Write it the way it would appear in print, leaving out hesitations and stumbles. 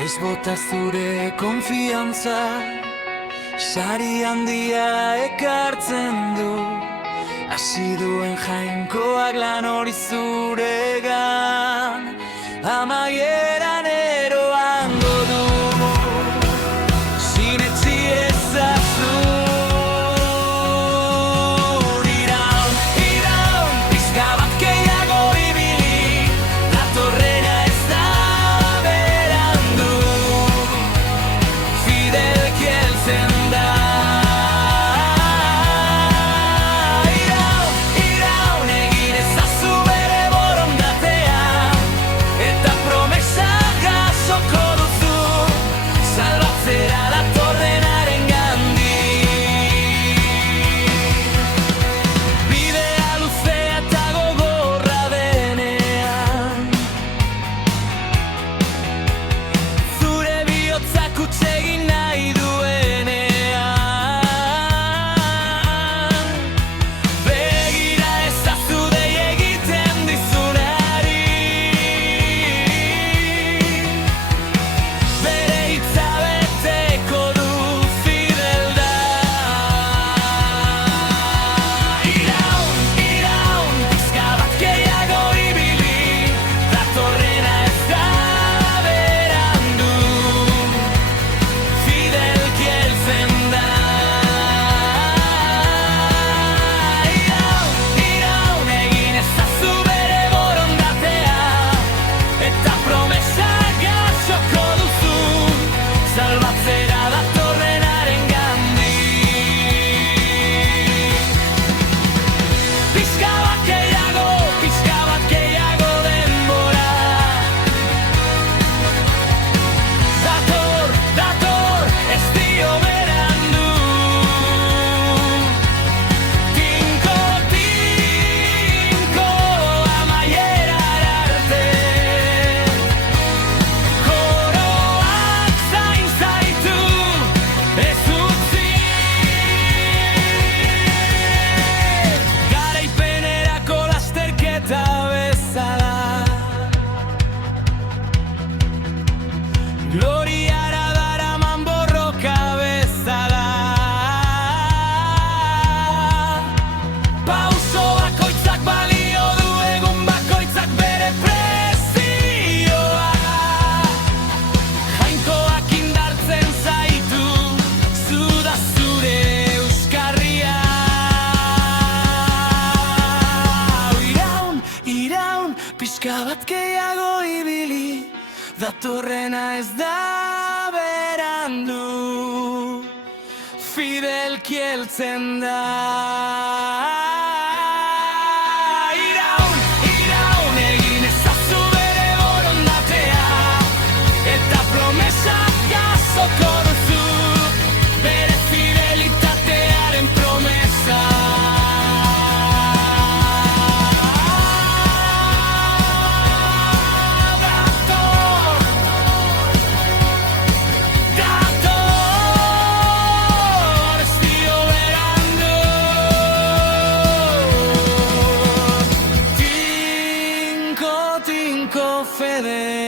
Ez bota zure konfiantza, sari handia ekartzen du. Hasi duen jainkoak lan hori zuregan, amaieran eroango du. Sinetsi ezazu. Iraun, iraun, pixka bat gehiago ibili, datorrena ez da berandu, fidelki heltzen da. Iraun, iraun, egin ezazu bere borondatea, eta promesa jasoko duzu, salbatzera datorrenaren gandik. Bidea luzea eta gogorra denean, zure bihotzak huts egin nahi duenean, begira ezazu dei egiten dizunari, bere hitza beteko du, fidel da. Iraun, iraun, pixka bat gehiago ibili, datorrena ez da berandu, fidelki heltzen da. Iraun, iraun, egin ezazu bere borondatea, eta promesa jasoko duzu, salbatzera datorrenaren gandik. Pixka bat gehiago denbora, dator, ez dio berandu. Tinko, tinko, amaierara arte, koroak zain zaitu, ez utzi. Garaipenerako lasterketa bezala, gloriara daraman borroka bezala, pauso bakoitzak balio du, egun bakoitzak bere prezioa, jainkoak indartzen zaitu, zu da zure euskarria. Iraun, iraun, pixka bat gehiago ibili, datorrena ez da berandu, fidelki heltzen da. Iraun, iraun, egin ezazu bere borondatea, eta promesa jasoko duzu, bere fidelitatearen promesa. Dator, ez dio berandu. Tinko, tinko, fede.